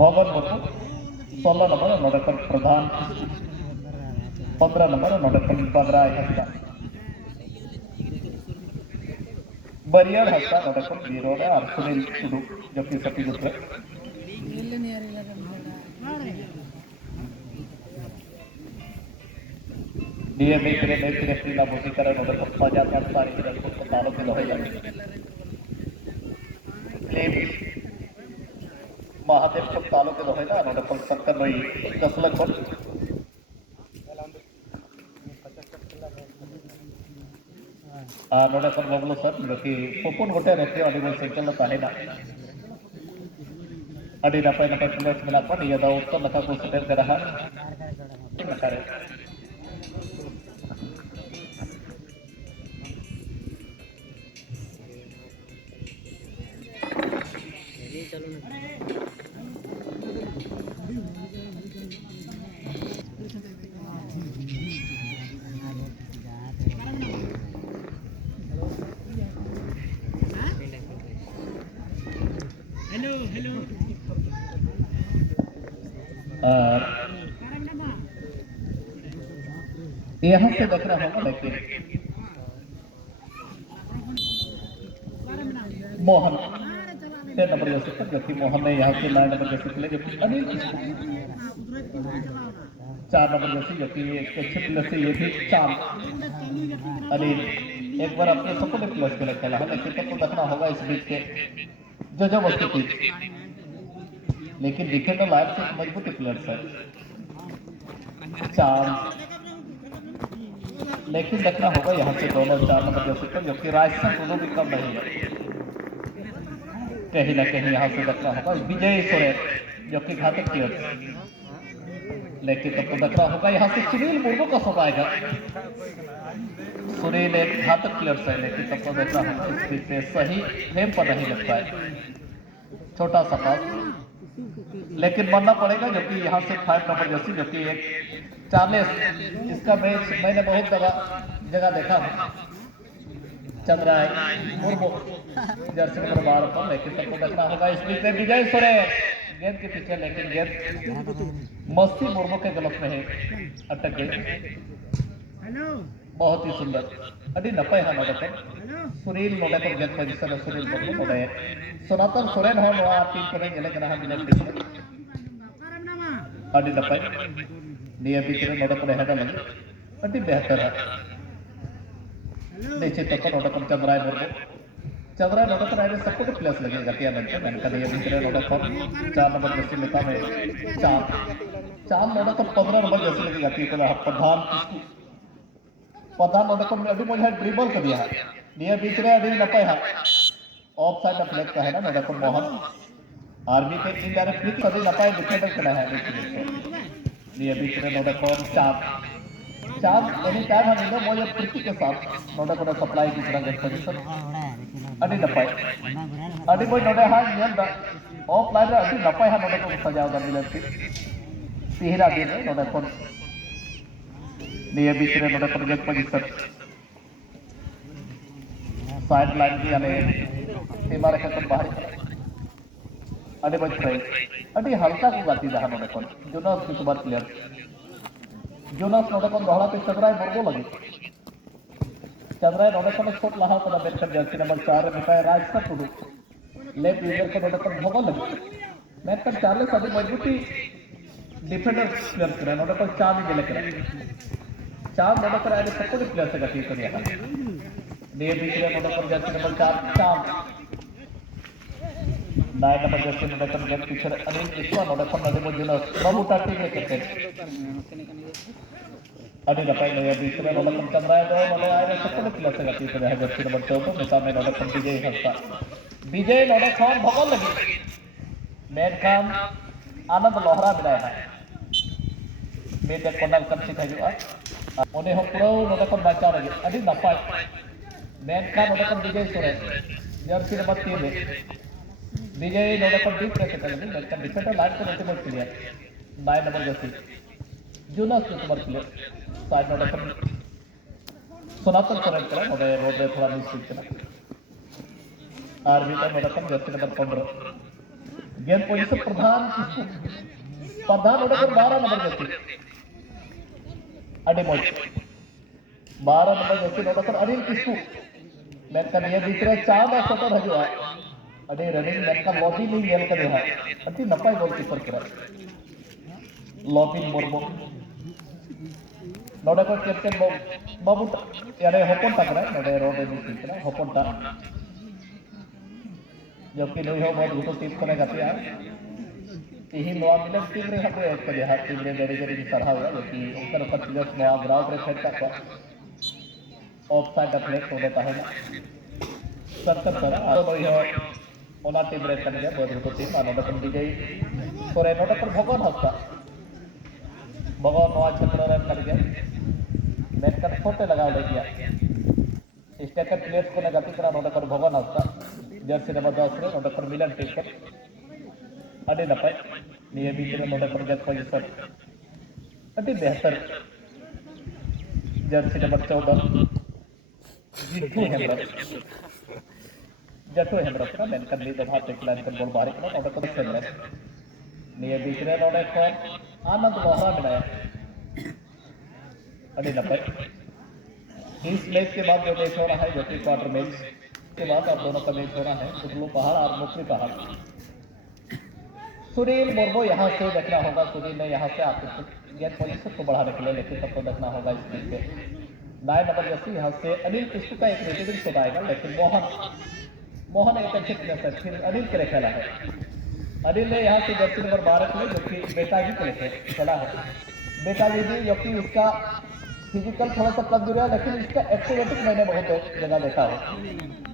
भवन मुर्मू 16 नंबर नोडकन प्रधान 15 नंबर नोडकन बगराय हस्ता बरियर हस्ता नोडकन बीरोडे और सुनील टुडू जो कि सती गुत्र दिए मेरे मेरे पीला बोती करे नोडकन पाजा पर सारी की रखो तो तालों के लोहे जाते महादेव को तालों के लोहे ना नोडकन सक्कर भाई 10 लाख पर नोडकन बबलू सर जो कि पोपुन गोटे रहते हैं अभी वो साइकिल ना ताहे ना अड़ी नपाय नपाय प्लेयर्स मिला पर ये दाव उत्तर लखा को सेट कर रहा नकारे हेलो यहाँ से देख रहा हूँ लेकिन मोहन 10 नंबर जैसे तक जबकि मोहन ने यहाँ से 9 नंबर जैसे खेले जबकि अनिल 4 नंबर जैसे जबकि अच्छे प्लेयर से ये भी 4 अनिल एक बार अपने सपोर्ट प्लेयर्स के लिए खेला है लेकिन तो देखना होगा इस बीच के जो जो वस्तु लेकिन डिफेंडर लाइन से मजबूत प्लेयर्स है 4 लेकिन देखना होगा यहाँ से दोनों 4 नंबर जैसे तक जबकि राजस्थान दोनों भी कम नहीं है कहीं ना कहीं यहाँ से देखना होगा विजय सोरेन जो कि घातक प्लेयर लेकिन तब तो देखना होगा यहाँ से सुनील मुर्मू का शॉट आएगा सुनील एक घातक प्लेयर है लेकिन तब तो देखना होगा इस बीच में सही फ्रेम पर नहीं लग पाए छोटा सा पास लेकिन मानना पड़ेगा जो कि यहाँ से 5 नंबर जैसी जो कि एक 40 इसका मैच मैंने बहुत जगह देखा है चंद्राय मुर्मू जर्सी नंबर 12 पर लेकिन सबको देखना होगा इस बीच में विजय सोरेन गेंद के पीछे लेकिन गेंद मस्ती मुर्मू के गलत में है अटक गई बहुत ही सुंदर अभी नपाय है नोडकन सुनील नोडकन गेंद पोजीशन सुनील मुर्मू नोडे सनातन सोरेन है नो टीम करे गेले गना मिलन टीम अभी नपाय निये बीच में नोडकन हेड लगे अभी बेहतर है नीचे तक नोडकन चंद्राय मुर्मू चंद्राय नोडकन आए सबको तो प्लेस लगे गतिया बनते मैंने कहा ये बीच में नोडकन 4 नंबर जैसे लेता में 4 नोडकन 15 नंबर जैसे लगे गति को प्रधान नोडकन अभी मुझे ड्रिबल कर दिया है निये बीच में अभी नपाय है ऑफ साइड फ्लैग का है ना नोडकन मोहन आर्मी के इनडायरेक्ट फ्लिक अभी नपाय डिफेंडर खड़ा है निये बीच में नोडकन 4 एनी टाइम हम इधर मुझे प्रीति के साथ नोडकन सप्लाई की तरह पोजीशन अभी नपाय अभी कोई नोडे हां नियम दा ऑफ लाइन अभी नपाय है नोडकन सजाव दा मिलन की पहला दिन नोडकन निये बीच में नोडकन गेट पोजीशन साइड लाइन की यानी सीमा रेखा तक बाहर अभी बच रहे अभी हल्का को गाती रहा नोडकन जोनास की सुपर प्लेयर जोनास नोडकन दोहरा पे चंद्राय मुर्मू लगे चंद्राय नोडकन शॉट लहा पड़ा बेटर जर्सी नंबर 4 में पाए राजस्थान टुडू लेफ्ट विंगर को नोडकन भगो लगे मैच पर 40 अभी मजबूती डिफेंडर प्लेयर करे नोडकन 4 भी गेले करे 4 नोडकन आए सपोर्ट प्लेयर से गति कर दिया निये बीच में नोडकन जर्सी नंबर 4 9 नंबर जर्सी नोडकन गेट पीछे अनिल विश्वा नोडकन नदी मुझे प्रभुता टीम के कैप्टन अभी नपाय निये बीच में नोडकन चंद्राय दो वाले आए सपोर्ट प्लेयर से गति कर रहा है जर्सी नंबर 14 में सामने नोडकन विजय हस्ता विजय नोडकन भगल लगी मैच का आनंद लोहरा मिलाया है मेड कोनल कंसी था उन्हें हम पूरा नोडकन बचा लगे अभी नपाय मैच का नोडकन विजय सोरेन जर्सी नंबर 3 में विजय नोडकन डीप प्रेस करेंगे मैच का डिफेंडर लाइन को नोटिबल प्लेयर 9 नंबर जर्सी जोनास नंबर प्लेयर साइड नोडकन सनातन सोरेन करा नोडे रोड में थोड़ा मिस किया आरबी का नोडकन जर्सी नंबर 15 गेंद पोजीशन प्रधान किसको प्रधान उड़कर 12 नंबर जैसे अड़ी मोज 12 नंबर जैसे उड़कर अनिल किसको मेनका ये दूसरे चांद शटर हजुआ अड़ी रनिंग मेनका लॉबी नहीं गेल कर रहा अति नपाई गोलकीपर करा लॉबी मुर्मू नोडे को कैप्टन बाबू यारे होपन टकरा नोडे रोड में सीखना होपन टा जबकि नहीं हो बहुत गुटो टीम को गाते यार यही नवा मिलन टीम रे हटे एक के हाथ टीम रे गड़ी गड़ी सरहा हुआ जो कि उनका ऊपर प्लेयर्स नवा ग्राउंड रे फेंक का ऑफ साइड प्लेयर तो देता है ना सरकर सर आ तो यो ओना टीम रे कर गया बहुत गुटो टीम आनो बटन दी गई सोरे नोट पर भगवान हस्ता भगवान नवा छत्र रे कर गया मैच का छोटे लगा ले गया स्टेकर प्लेयर्स को गति करा नोट पर भगवान हस्ता जर्सी नंबर 10 रे नोट पर मिलन टीम पर अड़ी नपाय निये बीच में नोट पर गेट पोजीशन अति बेहतर जर्सी नंबर 14 जटू हेमरत का मैन कर ली दफा टेकलाइन कर बॉल बाहर नोट पर सेमरे निये बीच में नोट पर आनंद मोहरा मिलाया अड़ी नपाय इस मैच के बाद जो मैच हो रहा है जो कि क्वार्टर मैच के बाद अब दोनों का मैच हो रहा है कुल्लू पहाड़ और मुखरी पहाड़ सुनील मुर्मू यहाँ से देखना होगा सुनील ने यहाँ से आपको गेंद पोजीशन को बढ़ाने के लिए लेकिन सबको देखना होगा इस मैच में 9 नंबर जैसे यहाँ से अनिल किस्कू का एक रेटिंग शॉट आएगा लेकिन मोहन एक अच्छे प्लेयर है फिर अनिल के लिए खेला है अनिल ने यहाँ से जर्सी नंबर 12 के लिए जो कि बेटा जी के लिए खेला है बेटा जी भी जो कि उसका फिजिकल थोड़ा सा कमजोर है लेकिन इसका एक्टिविटी मैंने बहुत जगह देखा है